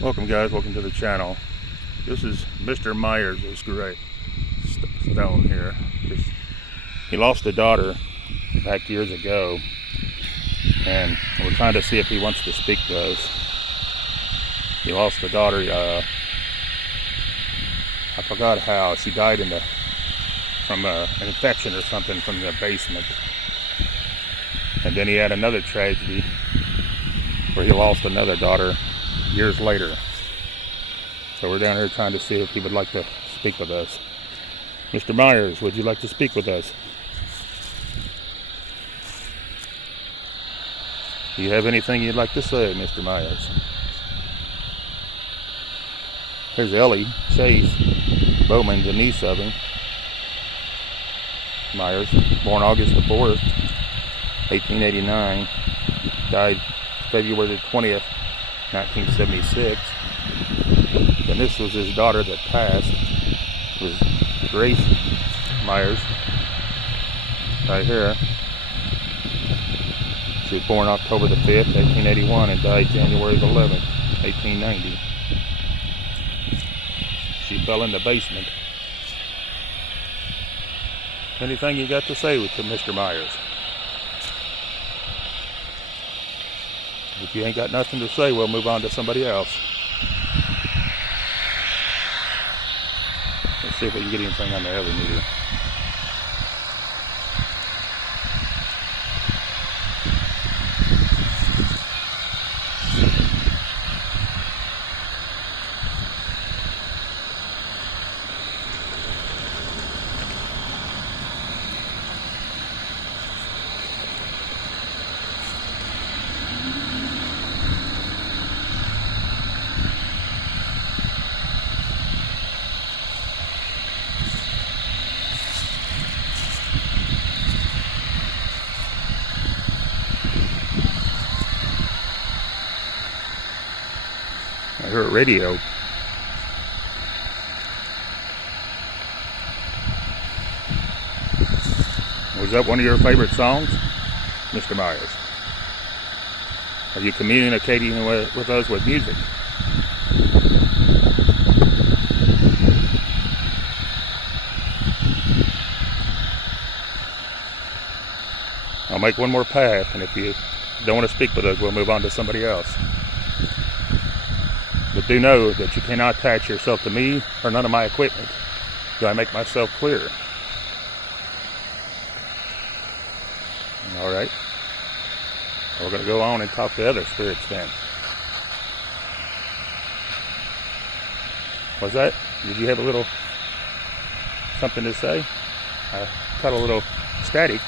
Welcome guys, welcome to the channel. This is Mr. Myers, this great stone here. He lost a daughter back years ago, and we're trying to see if he wants to speak to us. He lost a daughter, I forgot how. She died from an infection or something from the basement. And then he had another tragedy where he lost another daughter years later. So we're down here trying to see if he would like to speak with us. Mr. Myers, would you like to speak with us? Do you have anything you'd like to say, Mr. Myers? Here's Ellie Chase Bowman, the niece of him. Myers, born August the 4th, 1889, died February the 20th, 1976. And this was his daughter that passed. It was Grace Myers, right here. She was born October the 5th, 1881, and died January the 11th, 1890. She fell in the basement. Anything you got to say to Mr. Myers? If you ain't got nothing to say, we'll move on to somebody else. Let's see if we can get anything on the other meter. I heard a radio. Was that one of your favorite songs, Mr. Myers? Are you communicating with us with music? I'll make one more pass, and if you don't want to speak with us, we'll move on to somebody else. But do know that you cannot attach yourself to me or none of my equipment. Do I make myself clear? All right. We're going to go on and talk to other spirits then. Was that? Did you have a little something to say? I caught a little static.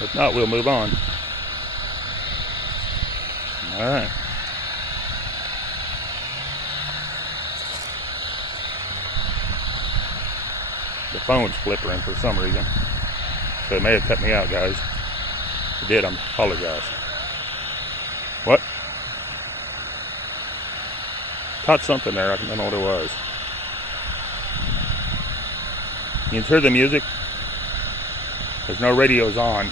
If not, we'll move on. All right. The phone's flickering for some reason, so it may have cut me out, guys. If it did, I apologize. What? Caught something there. I don't know what it was. You can hear the music. There's no radios on.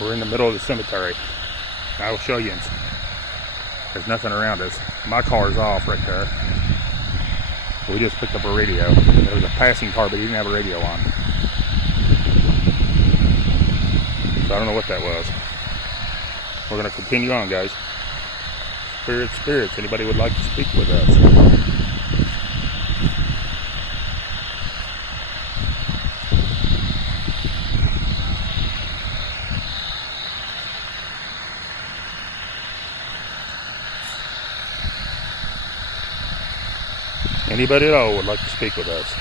We're in the middle of the cemetery. I will show you. There's nothing around us. My car's off right there. We just picked up a radio. There was a passing car, but he didn't have a radio on. So I don't know what that was. We're going to continue on, guys. Spirits, anybody would like to speak with us? Anybody at all would like to speak with us?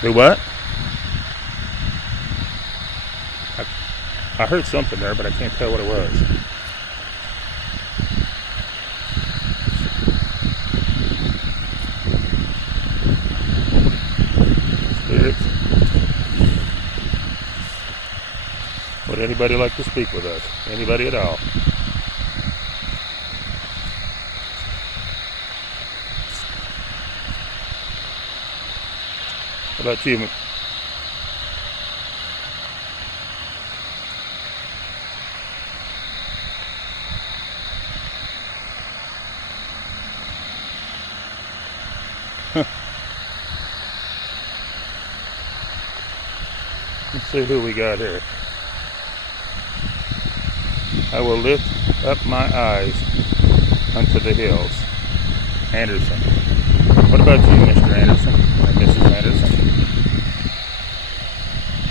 Do what? I heard something there, but I can't tell what it was. Spirits. Would anybody like to speak with us? Anybody at all? How about you? Let's see who we got here. I will lift up my eyes unto the hills. Anderson. What about you, Mr. Anderson? And Mrs. Anderson?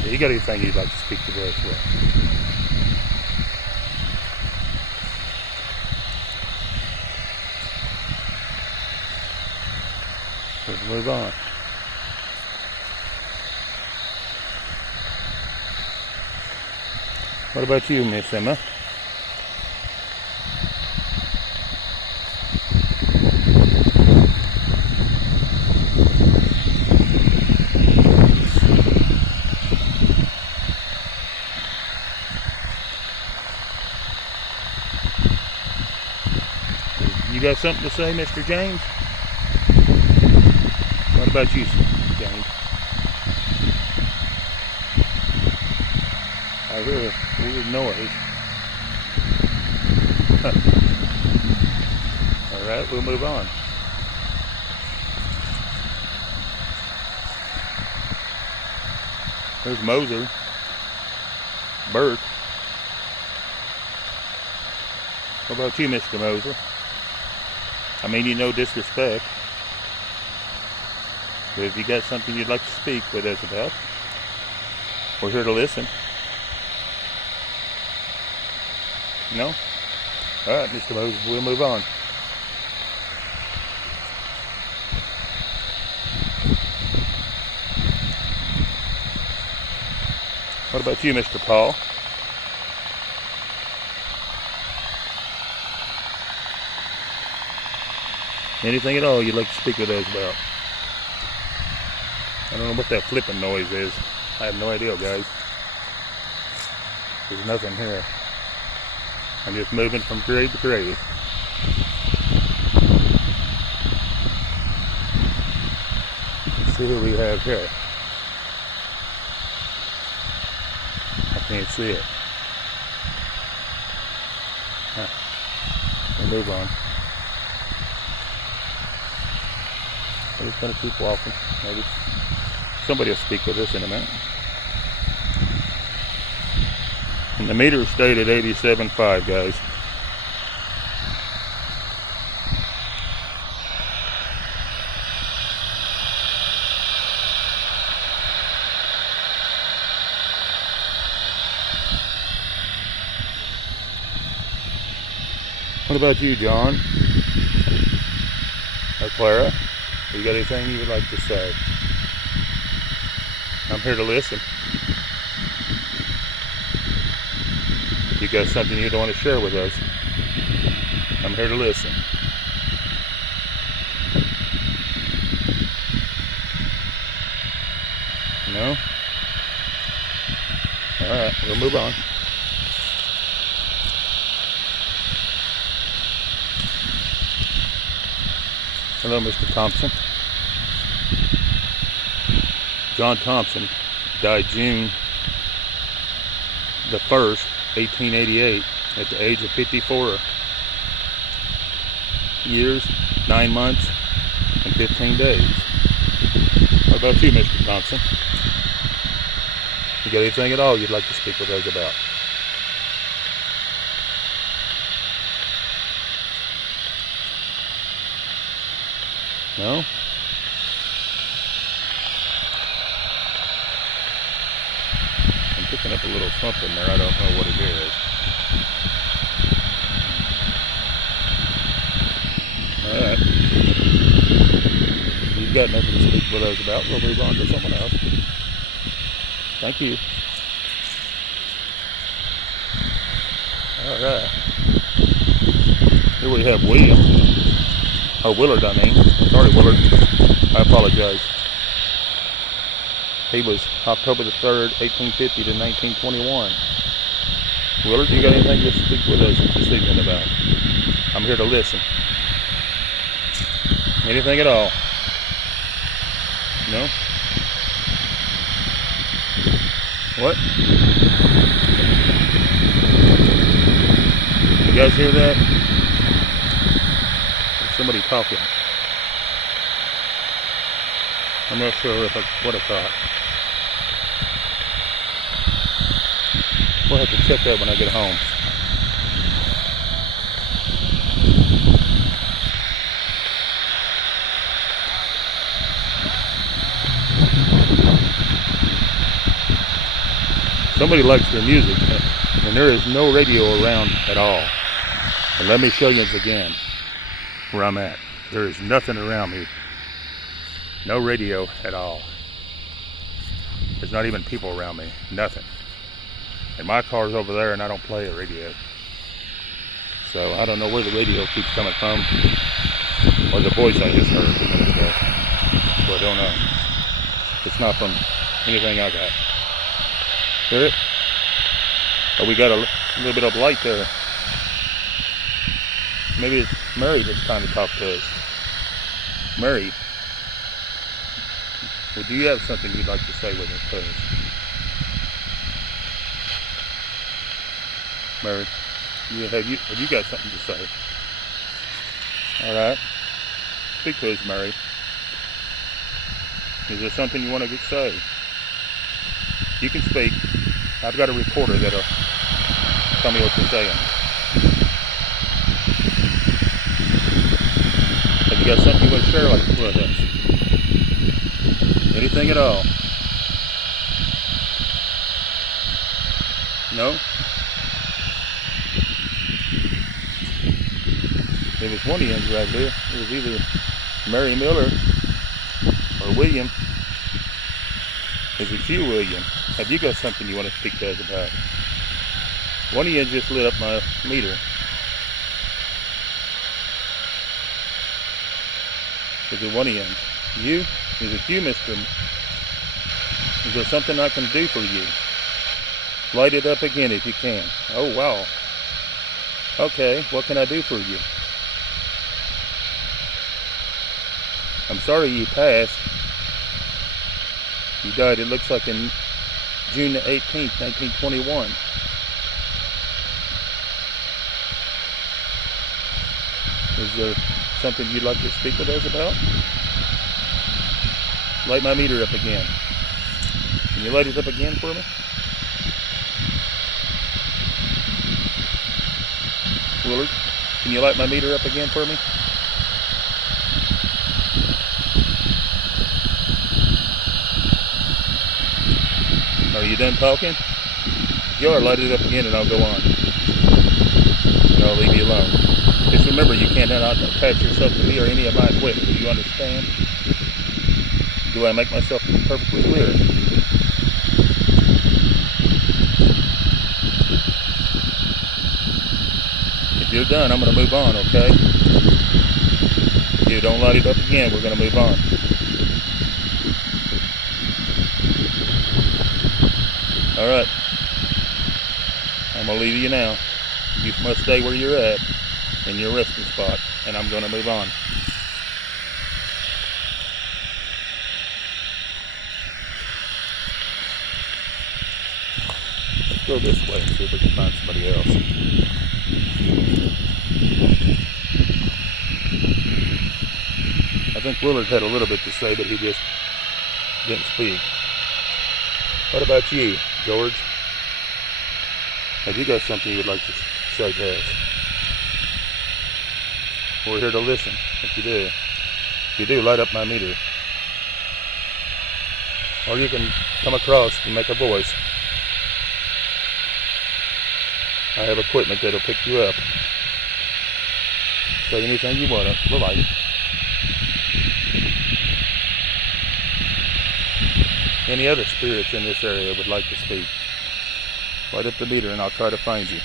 Yeah, you got anything you'd like to speak to us with? Let's move on. What about you, Miss Emma? You got something to say, Mr. James? What about you, James? I hear a weird noise. Alright, we'll move on. There's Moser. Bert. What about you, Mr. Moser? I mean you no disrespect. But if you got something you'd like to speak with us about, we're here to listen. No? Alright, Mr. Moses, we'll move on. What about you, Mr. Paul? Anything at all you'd like to speak with us about? I don't know what that flipping noise is. I have no idea, guys. There's nothing here. I'm just moving from grave to grave. Let's see who we have here. I can't see it. We'll move on. I'm just going to keep walking. Maybe somebody will speak with us in a minute. And the meter stayed at 87.5, guys. What about you, John? Or Clara? You got anything you would like to say? I'm here to listen. You got something you don't want to share with us? I'm here to listen. No? Alright, we'll move on. Hello, Mr. Thompson. John Thompson died June the 1st, 1888, at the age of 54 years, 9 months, and 15 days. What about you, Mr. Thompson? You got anything at all you'd like to speak with us about? No? I'm picking up a little something there. I don't know what it is. Alright. If you've got nothing to speak with us about, we'll move on to someone else. Thank you. Alright. Here we have William. Oh, Willard, I mean. Sorry, Willard. I apologize. He was October the 3rd, 1850 to 1921. Willard, you got anything to speak with us this evening about? I'm here to listen. Anything at all? No? What? You guys hear that? There's somebody talking. I'm not sure what I thought. We'll have to check that when I get home. Somebody likes their music, and there is no radio around at all. And let me show you again where I'm at. There is nothing around me. No radio at all. There's not even people around me. Nothing. And my car's over there, and I don't play a radio. So I don't know where the radio keeps coming from, or the voice I just heard a minute ago. So I don't know. It's not from anything I got. Hear it? Oh, we got a little bit of light there. Maybe it's Mary that's trying to talk to us. Mary, well, do you have something you'd like to say with us, please? Mary, have you got something to say? All right. Speak to us, Mary. Is there something you want to say? You can speak. I've got a recorder that'll tell me what you're saying. Have you got something you want to share with us? Anything at all? No? There was one end right there. It was either Mary Miller or William. Is it you, William? Have you got something you want to speak to us about? One of you just lit up my meter. Is it one of you? You? Is it you, Mr.? Is there something I can do for you? Light it up again if you can. Oh, wow. Okay, what can I do for you? I'm sorry you passed. You died, it looks like in June the 18th, 1921. Is there something you'd like to speak with us about? Light my meter up again. Can you light it up again for me? Willard, can you light my meter up again for me? Are you done talking? If you are, light it up again and I'll go on. And I'll leave you alone. Just remember, you cannot attach yourself to me or any of my equipment. Do you understand? Do I make myself perfectly clear? If you're done, I'm going to move on, okay? If you don't light it up again, we're going to move on. Alright, I'm going to leave you now. You must stay where you're at, in your resting spot, and I'm going to move on. Let's go this way and see if we can find somebody else. I think Willard had a little bit to say, but he just didn't speak. What about you, George? Have you got something you'd like to say to us? We're here to listen, if you do. If you do, light up my meter. Or you can come across and make a voice. I have equipment that'll pick you up. Say anything you want to, like. Any other spirits in this area would like to speak? Light up the meter and I'll try to find you.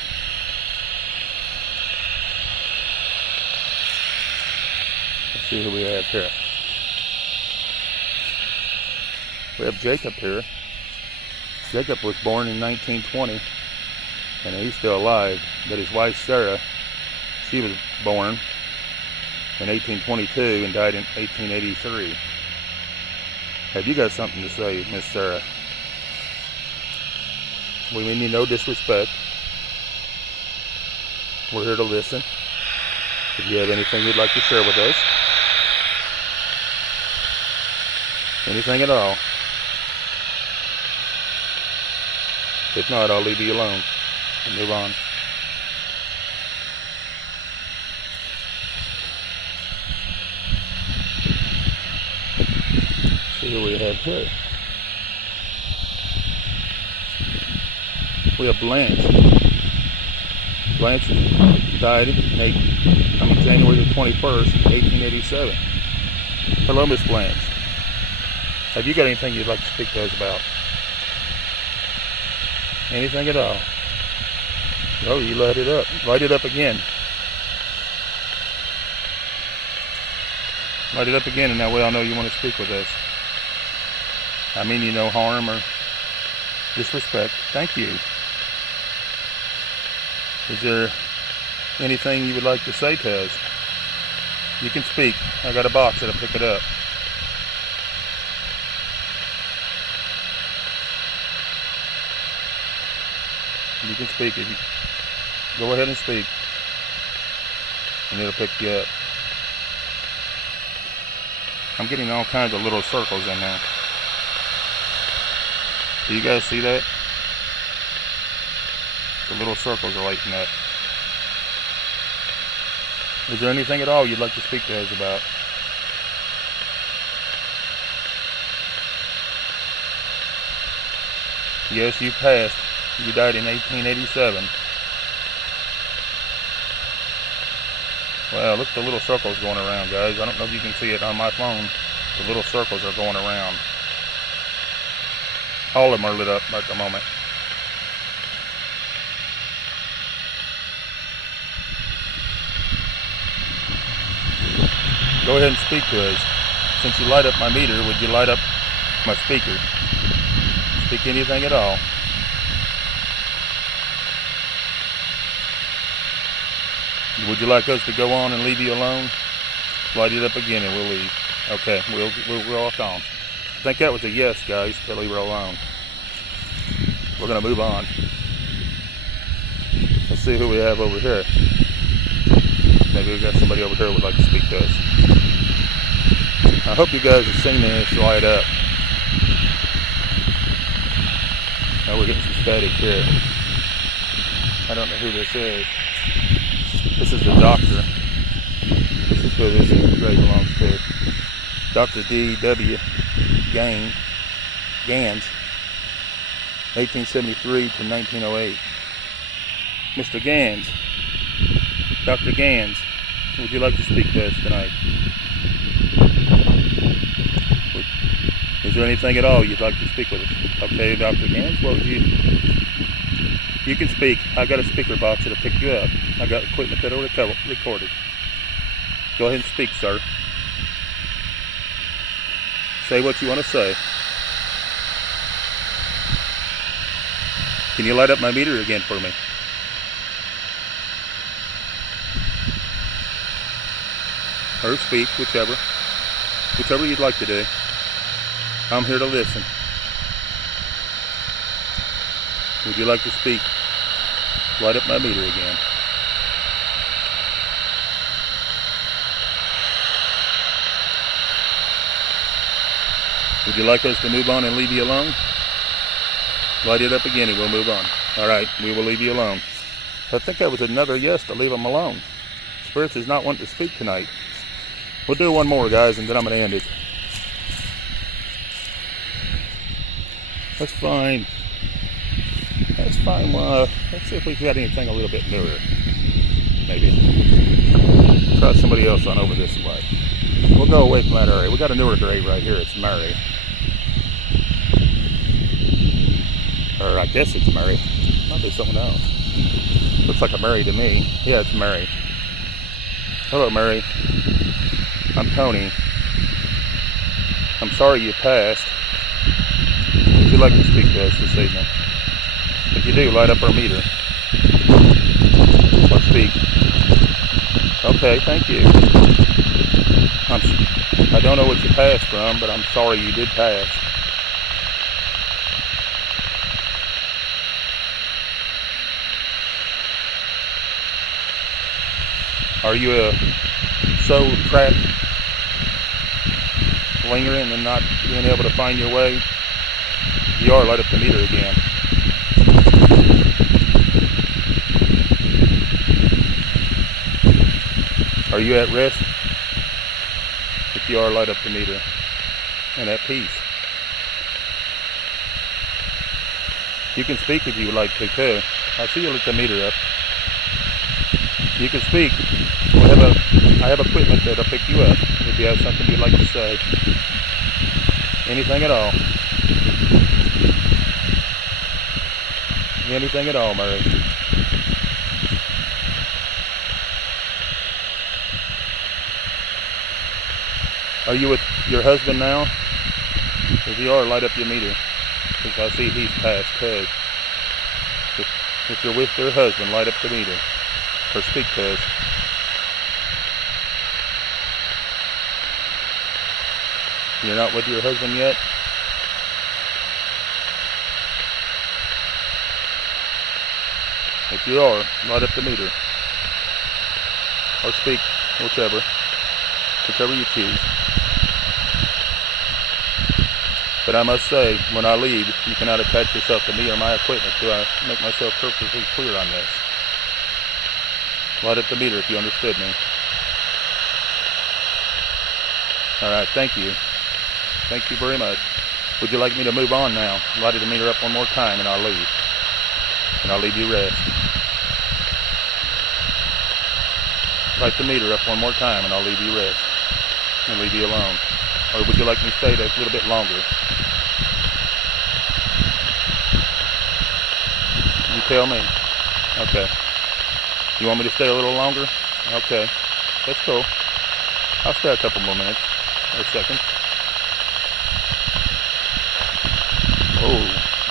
Let's see who we have here. We have Jacob here. Jacob was born in 1920 and he's still alive, but his wife Sarah, she was born in 1822 and died in 1883. Have you got something to say, Miss Sarah? We mean you no disrespect. We're here to listen. If you have anything you'd like to share with us, anything at all. If not, I'll leave you alone and move on. See who we have here. We have Blanche. Blanche died January the 21st, 1887. Hello, Miss Blanche. Have you got anything you'd like to speak to us about? Anything at all? Oh, you light it up. Light it up again. Light it up again, and that way I'll know you want to speak with us. I mean you no harm or disrespect. Thank you. Is there anything you would like to say to us? You can speak. I got a box that'll pick it up. You can speak. If you go ahead and speak, and it'll pick you up. I'm getting all kinds of little circles in there. Do you guys see that? The little circles are lighting up. Is there anything at all you'd like to speak to us about? Yes, you passed. You died in 1887. Well, look at the little circles going around, guys. I don't know if you can see it on my phone. The little circles are going around. All of them are lit up at the moment. Go ahead and speak to us. Since you light up my meter, would you light up my speaker? Speak anything at all. Would you like us to go on and leave you alone? Light it up again and we'll leave. Okay, we'll walk on. I think that was a yes, guys, to leave her alone. We're going to move on. Let's see who we have over here. Maybe we've got somebody over here who would like to speak to us. I hope you guys have seen this light up. Now we're getting some static here. I don't know who this is. This is the doctor. This is who this grave belongs to. Dr. D.W. Gans, 1873 to 1908. Mr. Gans, Dr. Gans, would you like to speak to us tonight? Is there anything at all you'd like to speak with us? Okay, Dr. Gans, what would you... You can speak. I got a speaker box that'll pick you up. I got equipment that'll record it. Go ahead and speak, sir. Say what you want to say. Can you light up my meter again for me? Or speak, whichever. Whichever you'd like to do. I'm here to listen. Would you like to speak? Light up my meter again. Would you like us to move on and leave you alone? Light it up again and we'll move on. Alright, we will leave you alone. I think that was another yes to leave them alone. Spirits is not wanting to speak tonight. We'll do one more, guys, and then I'm going to end it. That's fine. That's fine. Well, let's see if we've got anything a little bit newer. Maybe. Try somebody else on over this way. We'll go away from that area. We got a newer grave right here. It's Mary. Or I guess it's Mary. Might be someone else. Looks like a Mary to me. Yeah, it's Mary. Hello, Mary. I'm Tony. I'm sorry you passed. Would you like to speak to us this evening? If you do, light up our meter. Or speak. Okay, thank you. I don't know what you passed from, but I'm sorry you did pass. Are you so trapped, lingering and not being able to find your way? If you are, light up the meter again. Are you at rest? If you are, light up the meter and at peace. You can speak if you would like to too. I see you lit the meter up. You can speak. I have equipment that'll pick you up if you have something you'd like to say. Anything at all. Anything at all, Murray. Are you with your husband now? If you are, light up your meter. Because I see he's passed too. If you're with your husband, light up the meter. Or speak to us. You're not with your husband yet? If you are, light up the meter. Or speak, whichever you choose. But I must say, when I leave, you cannot attach yourself to me or my equipment. Do I make myself perfectly clear on this? Light up the meter if you understood me. Alright, thank you. Thank you very much. Would you like me to move on now? Light the meter up one more time and I'll leave. And I'll leave you rest. Light the meter up one more time and I'll leave you rest. And leave you alone. Or would you like me to stay a little bit longer? You tell me. Okay. You want me to stay a little longer? Okay. That's cool. I'll stay a couple more minutes. Or seconds. Oh,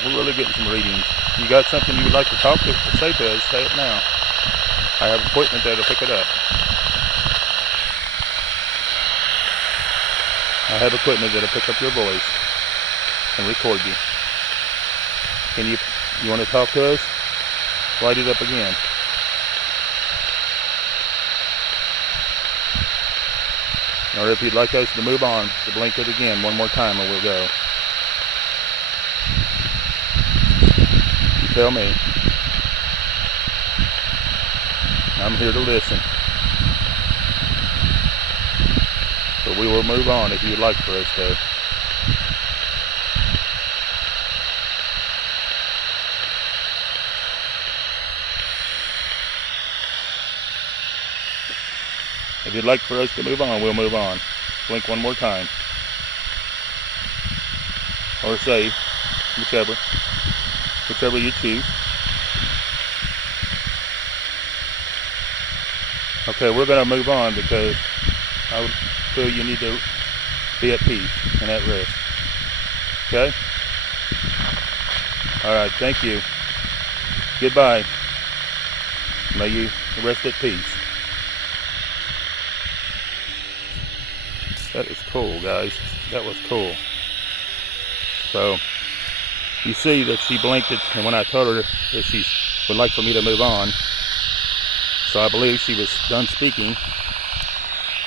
we're really getting some readings. You got something you would like to say to us? Say it now. I have equipment there to pick it up. I have equipment that'll pick up your voice and record you. You want to talk to us? Light it up again. Or if you'd like us to move on, to blink it again one more time and we'll go. You tell me. I'm here to listen. But we will move on if you'd like for us to. If you'd like for us to move on, we'll move on. Blink one more time. Or say, whichever you choose. Okay, we're going to move on because I feel you need to be at peace and at rest. Okay? Alright, thank you. Goodbye. May you rest at peace. That is cool, guys. That was cool. So, you see that she blinked it, and when I told her that she would like for me to move on, so I believe she was done speaking,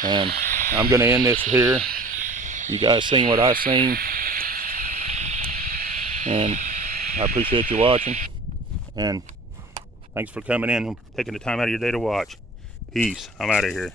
and I'm going to end this here. You guys seen what I seen, and I appreciate you watching, and thanks for coming in and taking the time out of your day to watch. Peace. I'm out of here.